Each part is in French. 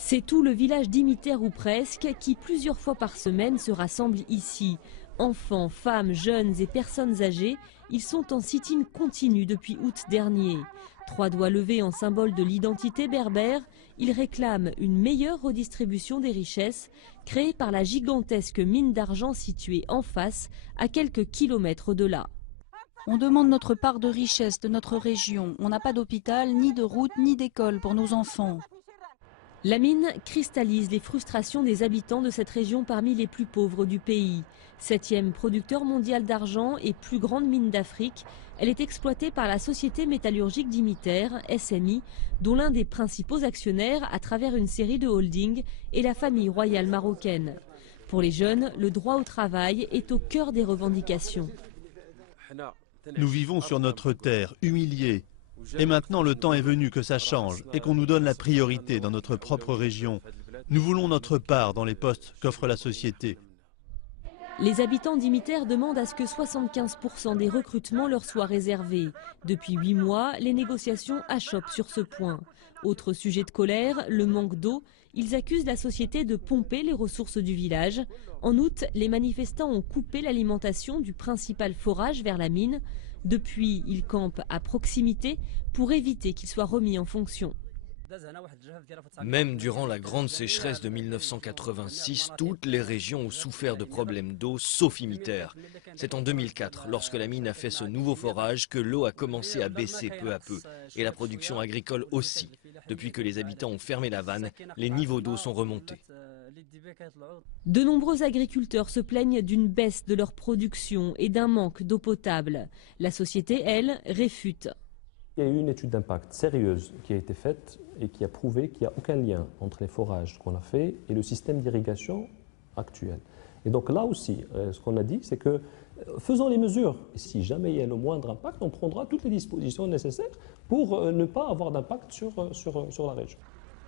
C'est tout le village d'Imiter ou presque qui plusieurs fois par semaine se rassemble ici. Enfants, femmes, jeunes et personnes âgées, ils sont en sit-in continu depuis août dernier. 3 doigts levés en symbole de l'identité berbère, ils réclament une meilleure redistribution des richesses créées par la gigantesque mine d'argent située en face, à quelques kilomètres de là. On demande notre part de richesse de notre région. On n'a pas d'hôpital, ni de route, ni d'école pour nos enfants. La mine cristallise les frustrations des habitants de cette région parmi les plus pauvres du pays. 7e producteur mondial d'argent et plus grande mine d'Afrique, elle est exploitée par la Société métallurgique d'Imiter, SMI, dont l'un des principaux actionnaires à travers une série de holdings est la famille royale marocaine. Pour les jeunes, le droit au travail est au cœur des revendications. Nous vivons sur notre terre, humiliés. Et maintenant, le temps est venu que ça change et qu'on nous donne la priorité dans notre propre région. Nous voulons notre part dans les postes qu'offre la société. Les habitants d'Imiter demandent à ce que 75% des recrutements leur soient réservés. Depuis 8 mois, les négociations achoppent sur ce point. Autre sujet de colère, le manque d'eau. Ils accusent la société de pomper les ressources du village. En août, les manifestants ont coupé l'alimentation du principal forage vers la mine. Depuis, ils campent à proximité pour éviter qu'ils soient remis en fonction. Même durant la grande sécheresse de 1986, toutes les régions ont souffert de problèmes d'eau, sauf Imiter. C'est en 2004, lorsque la mine a fait ce nouveau forage, que l'eau a commencé à baisser peu à peu. Et la production agricole aussi. Depuis que les habitants ont fermé la vanne, les niveaux d'eau sont remontés. De nombreux agriculteurs se plaignent d'une baisse de leur production et d'un manque d'eau potable. La société, elle, réfute. Il y a eu une étude d'impact sérieuse qui a été faite et qui a prouvé qu'il n'y a aucun lien entre les forages qu'on a fait et le système d'irrigation actuel. Et donc là aussi, ce qu'on a dit, c'est que faisons les mesures. Et si jamais il y a le moindre impact, on prendra toutes les dispositions nécessaires pour ne pas avoir d'impact sur la région.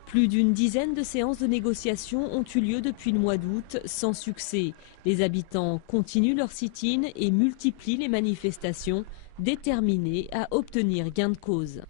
Plus d'une dizaine de séances de négociation ont eu lieu depuis le mois d'août, sans succès. Les habitants continuent leur sit-in et multiplient les manifestations, déterminés à obtenir gain de cause.